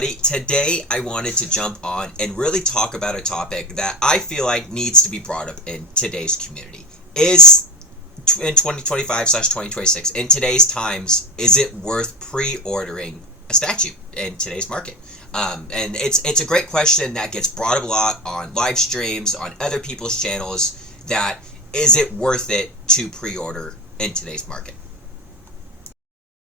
Today I wanted to jump on and really talk about a topic that I feel like needs to be brought up in today's community. Is in 2025/2026, in today's times, is it worth pre-ordering a statue in today's market? And it's a great question that gets brought up a lot on live streams, on other people's channels, that is it worth it to pre-order in today's market?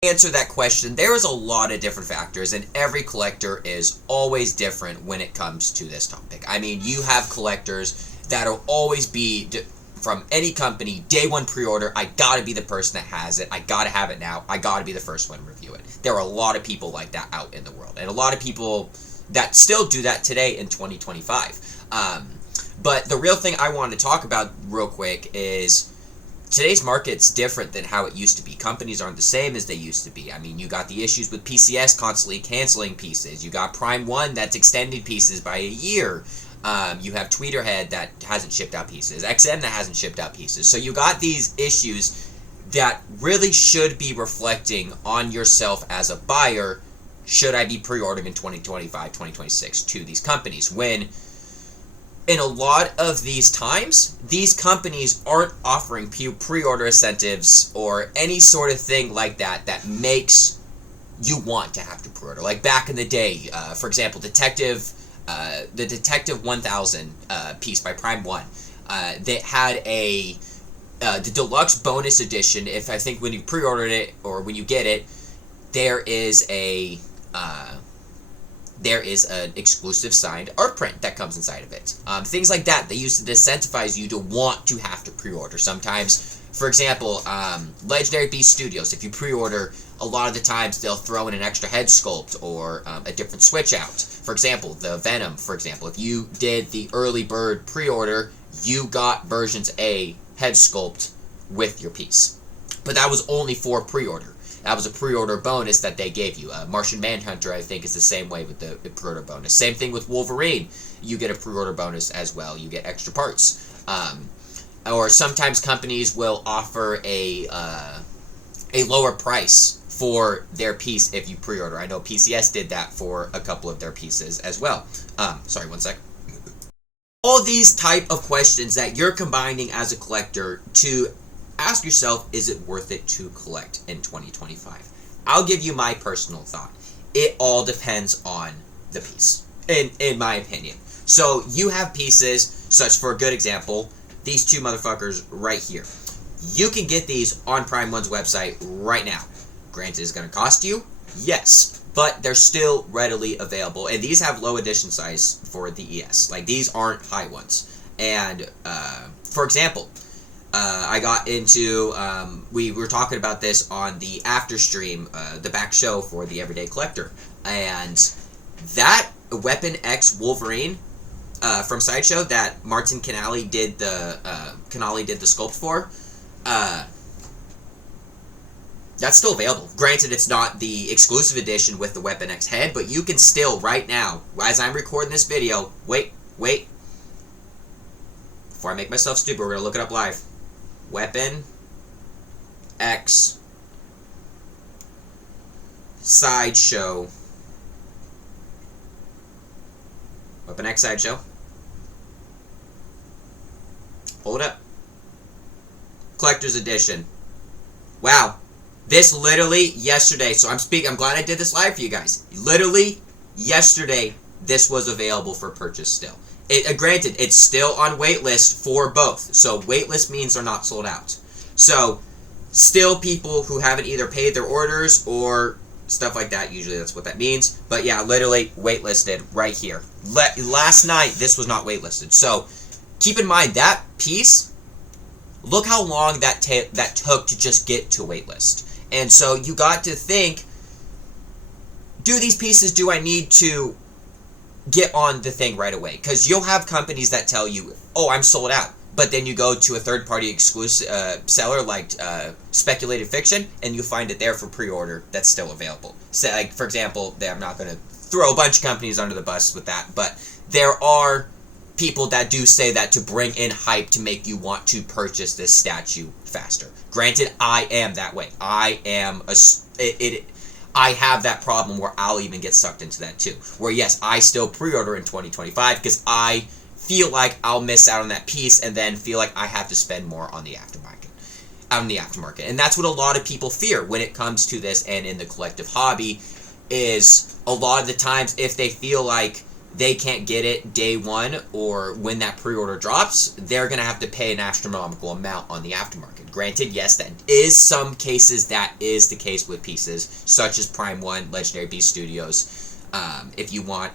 Answer that question, there is a lot of different factors, and every collector is always different when it comes to this topic. I mean, you have collectors that'll always be from any company, day one pre-order, I gotta be the person that has it, I gotta have it now, I gotta be the first one to review it. There are a lot of people like that out in the world, and a lot of people that still do that today in 2025. But the real thing I want to talk about real quick is today's market's different than how it used to be. Companies aren't the same as they used to be. I mean, you got the issues with PCS constantly canceling pieces. You got Prime 1 that's extended pieces by a year. You have Tweeterhead that hasn't shipped out pieces. XM that hasn't shipped out pieces. So you got these issues that really should be reflecting on yourself as a buyer. Should I be pre-ordering in 2025, 2026 to these companies? When in a lot of these times, these companies aren't offering pre-order incentives or any sort of thing like that that makes you want to have to pre-order. Like back in the day, for example, the Detective 1000 piece by Prime 1, that had the deluxe bonus edition. If I think when you pre-ordered it or when you get it, there is an exclusive signed art print that comes inside of it. Things like that. They used to disincentivize you to want to have to pre-order. Sometimes, for example, Legendary Beast Studios, if you pre-order, a lot of the times they'll throw in an extra head sculpt or a different switch out. For example, the Venom, for example, if you did the early bird pre-order, you got versions A head sculpt with your piece. But that was only for pre-order. That was a pre-order bonus that they gave you. Martian Manhunter, I think, is the same way with the pre-order bonus. Same thing with Wolverine. You get a pre-order bonus as well. You get extra parts. Or sometimes companies will offer a lower price for their piece if you pre-order. I know PCS did that for a couple of their pieces as well. Sorry, one sec. All these type of questions that you're combining as a collector to ask yourself, is it worth it to collect in 2025? I'll give you my personal thought. It all depends on the piece, in my opinion. So you have pieces, such for a good example, these two motherfuckers right here. You can get these on Prime 1's website right now. Granted, it's going to cost you, yes, but they're still readily available. And these have low edition size for the ES. Like, these aren't high ones. And, for example, I got into, we were talking about this on the after stream, the back show for the Everyday Collector, and that Weapon X Wolverine from Sideshow that Martin Canali did the sculpt for, that's still available. Granted, it's not the exclusive edition with the Weapon X head, but you can still, right now, as I'm recording this video, wait, before I make myself stupid, we're going to look it up live. Weapon X Sideshow. Weapon X Sideshow. Hold up. Collector's Edition. Wow. This literally yesterday, so I'm glad I did this live for you guys. Literally yesterday, this was available for purchase still. Granted, it's still on waitlist for both. So waitlist means they're not sold out. So still people who haven't either paid their orders or stuff like that. Usually that's what that means. But yeah, literally waitlisted right here. Last night, this was not waitlisted. So keep in mind that piece, look how long that took to just get to waitlist. And so you got to think, do these pieces, do I need to get on the thing right away? Because you'll have companies that tell you, oh, I'm sold out. But then you go to a third-party exclusive seller like Speculative Fiction, and you find it there for pre-order that's still available. So, like, for example, I'm not going to throw a bunch of companies under the bus with that, but there are people that do say that to bring in hype to make you want to purchase this statue faster. Granted, I am that way. I have that problem where I'll even get sucked into that too. Where yes, I still pre-order in 2025 because I feel like I'll miss out on that piece and then feel like I have to spend more on the aftermarket. And that's what a lot of people fear when it comes to this and in the collective hobby, is a lot of the times if they feel like they can't get it day one or when that pre-order drops, they're going to have to pay an astronomical amount on the aftermarket. Granted, yes, that is some cases that is the case with pieces such as Prime 1, Legendary Beast Studios, if you want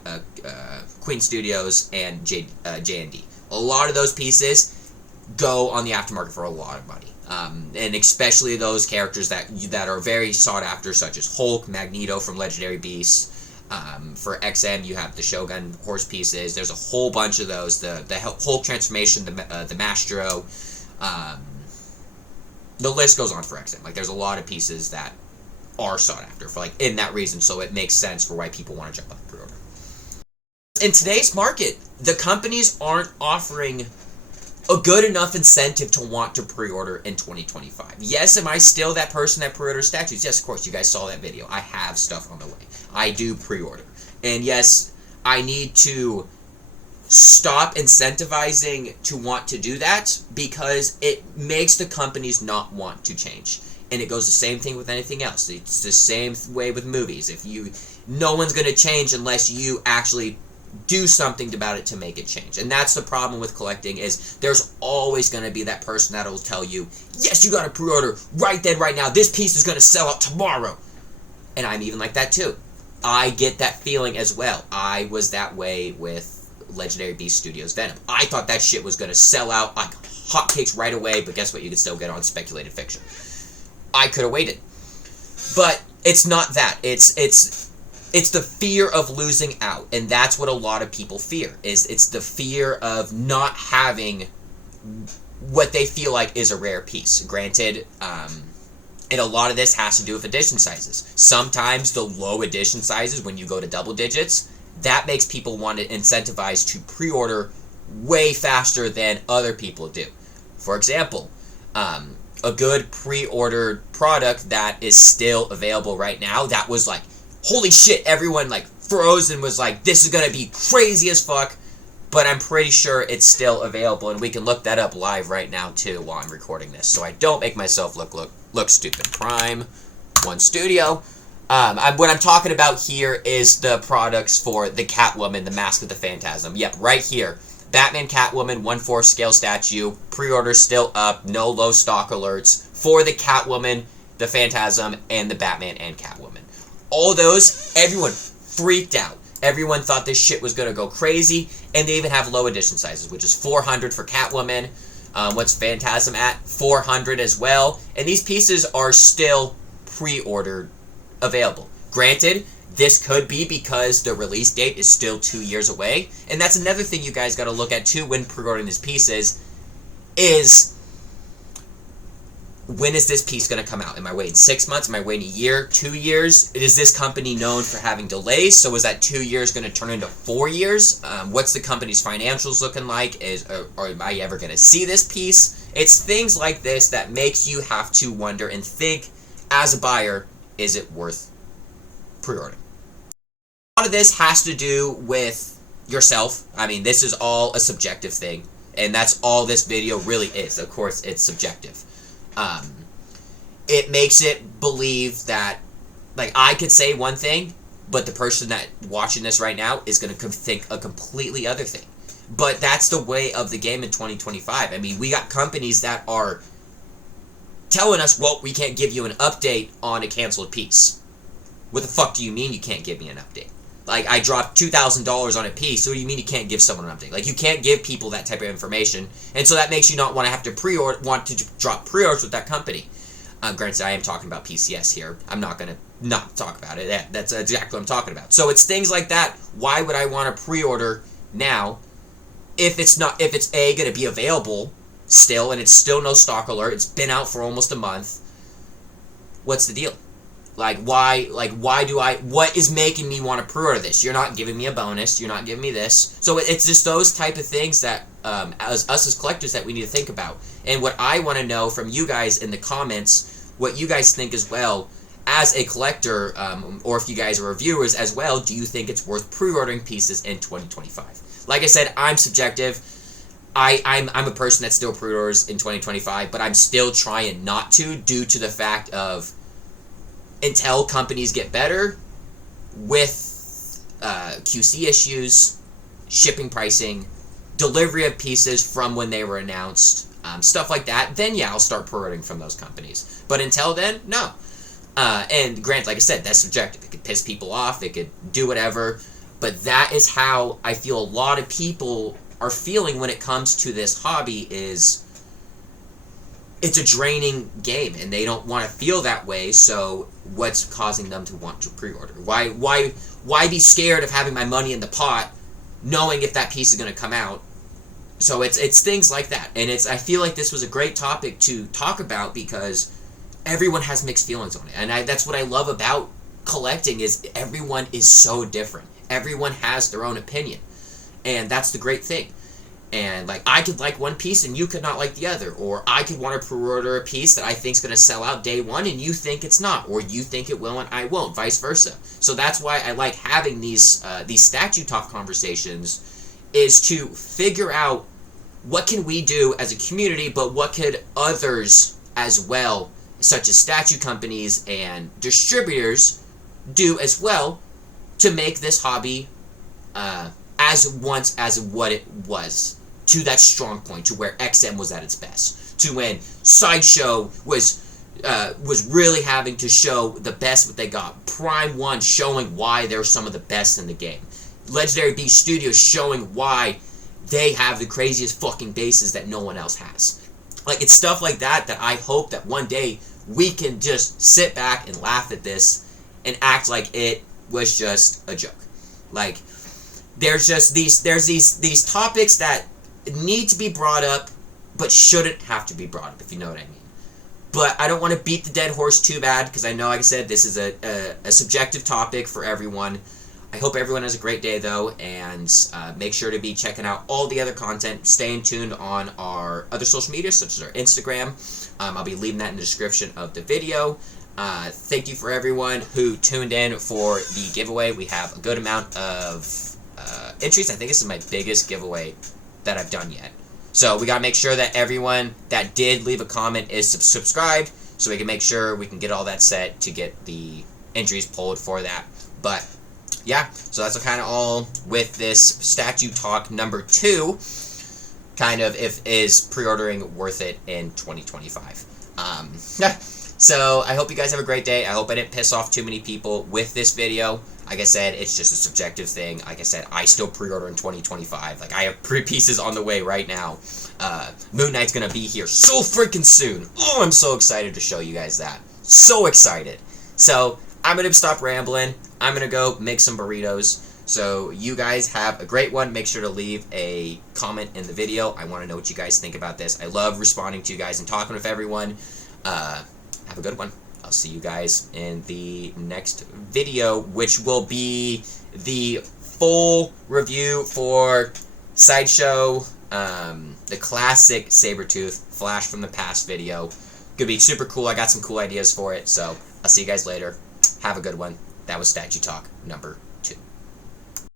Queen Studios and J&D. A lot of those pieces go on the aftermarket for a lot of money. And especially those characters that are very sought after, such as Hulk, Magneto from Legendary Beasts. For XM, you have the Shogun horse pieces. There's a whole bunch of those. The Hulk transformation, the Mastro. The list goes on for XM. Like, there's a lot of pieces that are sought after for, like, in that reason. So it makes sense for why people want to jump on the pre-order. In today's market, the companies aren't offering a good enough incentive to want to pre-order in 2025. Yes, am I still that person that pre-orders statues? Yes, of course, you guys saw that video. I have stuff on the way. I do pre-order. And yes, I need to stop incentivizing to want to do that because it makes the companies not want to change. And it goes the same thing with anything else. It's the same way with movies. No one's going to change unless you actually do something about it to make it change. And that's the problem with collecting, is there's always going to be that person that will tell you, yes, you got to pre-order right then, right now. This piece is going to sell out tomorrow. And I'm even like that too. I get that feeling as well. I was that way with Legendary Beast Studios Venom. I thought that shit was going to sell out like hotcakes right away, but guess what? You could still get on speculated fiction. I could have waited. But it's not that. It's the fear of losing out, and that's what a lot of people fear. It's the fear of not having what they feel like is a rare piece. Granted, and a lot of this has to do with edition sizes. Sometimes the low edition sizes, when you go to double digits, that makes people want to incentivize to pre-order way faster than other people do. For example, a good pre-ordered product that is still available right now, that was like, holy shit, everyone like froze and was like, this is gonna be crazy as fuck, but I'm pretty sure it's still available, and we can look that up live right now too while I'm recording this, so I don't make myself look stupid. Prime 1 Studio. What I'm talking about here is the products for the Catwoman, the Mask of the Phantasm. Yep, right here. Batman Catwoman 1/4 scale statue. Pre-order still up. No low stock alerts for the Catwoman, the Phantasm, and the Batman and Catwoman. All those, everyone freaked out. Everyone thought this shit was going to go crazy, and they even have low edition sizes, which is 400 for Catwoman. What's Phantasm at? 400 as well. And these pieces are still pre-ordered available. Granted, this could be because the release date is still 2 years away. And that's another thing you guys got to look at too when pre-ordering these pieces, is when is this piece going to come out? Am I waiting 6 months? Am I waiting a year? 2 years? Is this company known for having delays? So is that 2 years going to turn into 4 years? What's the company's financials looking like? Or am I ever going to see this piece? It's things like this that makes you have to wonder and think, as a buyer, is it worth pre-ordering? A lot of this has to do with yourself. I mean, this is all a subjective thing, and that's all this video really is. Of course, it's subjective. It makes it believe that, like, I could say one thing, but the person that watching this right now is going to think a completely other thing. But that's the way of the game in 2025. I mean, we got companies that are telling us, well, we can't give you an update on a canceled piece. What the fuck do you mean you can't give me an update? Like, I dropped $2,000 on a piece, so what do you mean you can't give someone an update? Like, you can't give people that type of information, and so that makes you not want to have to want to drop pre-orders with that company. Granted, I am talking about PCS here. I'm not going to not talk about it. That's exactly what I'm talking about. So it's things like that. Why would I want to pre-order now if it's A, going to be available still, and it's still no stock alert? It's been out for almost a month. What's the deal? What is making me want to pre-order this? You're not giving me a bonus. You're not giving me this. So it's just those type of things that, as collectors, that we need to think about. And what I want to know from you guys in the comments, what you guys think as well, as a collector, or if you guys are reviewers as well, do you think it's worth pre-ordering pieces in 2025? Like I said, I'm subjective. I'm a person that still pre-orders in 2025, but I'm still trying not to, due to the fact of until companies get better with QC issues, shipping pricing, delivery of pieces from when they were announced, stuff like that, then yeah, I'll start pre-ordering from those companies. But until then, no. And granted, like I said, that's subjective. It could piss people off, it could do whatever, but that is how I feel a lot of people are feeling when it comes to this hobby. Is it's a draining game, and they don't want to feel that way, so what's causing them to want to pre-order? Why be scared of having my money in the pot, knowing if that piece is going to come out? So it's things like that, and I feel like this was a great topic to talk about, because everyone has mixed feelings on it, and that's what I love about collecting, is everyone is so different. Everyone has their own opinion, and that's the great thing. And like, I could like one piece and you could not like the other, or I could want to pre-order a piece that I think is going to sell out day one and you think it's not, or you think it will and I won't, vice versa. So that's why I like having these statue talk conversations, is to figure out what can we do as a community, but what could others as well, such as statue companies and distributors, do as well to make this hobby as what it was, to that strong point, to where XM was at its best, to when Sideshow was really having to show the best what they got, Prime 1 showing why they're some of the best in the game, Legendary Beast Studios showing why they have the craziest fucking bases that no one else has. Like, it's stuff like that that I hope that one day we can just sit back and laugh at this and act like it was just a joke. Like, there's these topics that need to be brought up, but shouldn't have to be brought up, if you know what I mean. But I don't want to beat the dead horse too bad, because I know, like I said, this is a subjective topic for everyone. I hope everyone has a great day, though, and make sure to be checking out all the other content. Staying tuned on our other social media, such as our Instagram. I'll be leaving that in the description of the video. Thank you for everyone who tuned in for the giveaway. We have a good amount of entries. I think this is my biggest giveaway that I've done yet. So we gotta make sure that everyone that did leave a comment is subscribed, so we can make sure we can get all that set to get the entries pulled for that. But yeah, so that's kind of all with this statue talk number 2. Kind of, if is pre-ordering worth it in 2025. So I hope you guys have a great day. I hope I didn't piss off too many people with this video. Like I said, it's just a subjective thing. Like I said, I still pre-order in 2025. Like, I have pre-pieces on the way right now. Moon Knight's gonna be here so freaking soon. Oh, I'm so excited to show you guys that. So excited. So I'm gonna stop rambling. I'm gonna go make some burritos. So you guys have a great one. Make sure to leave a comment in the video. I want to know what you guys think about this. I love responding to you guys and talking with everyone. Have a good one. I'll see you guys in the next video, which will be the full review for Sideshow, the classic Sabretooth Flash from the Past video. Gonna be super cool. I got some cool ideas for it, so I'll see you guys later. Have a good one. That was Statue Talk number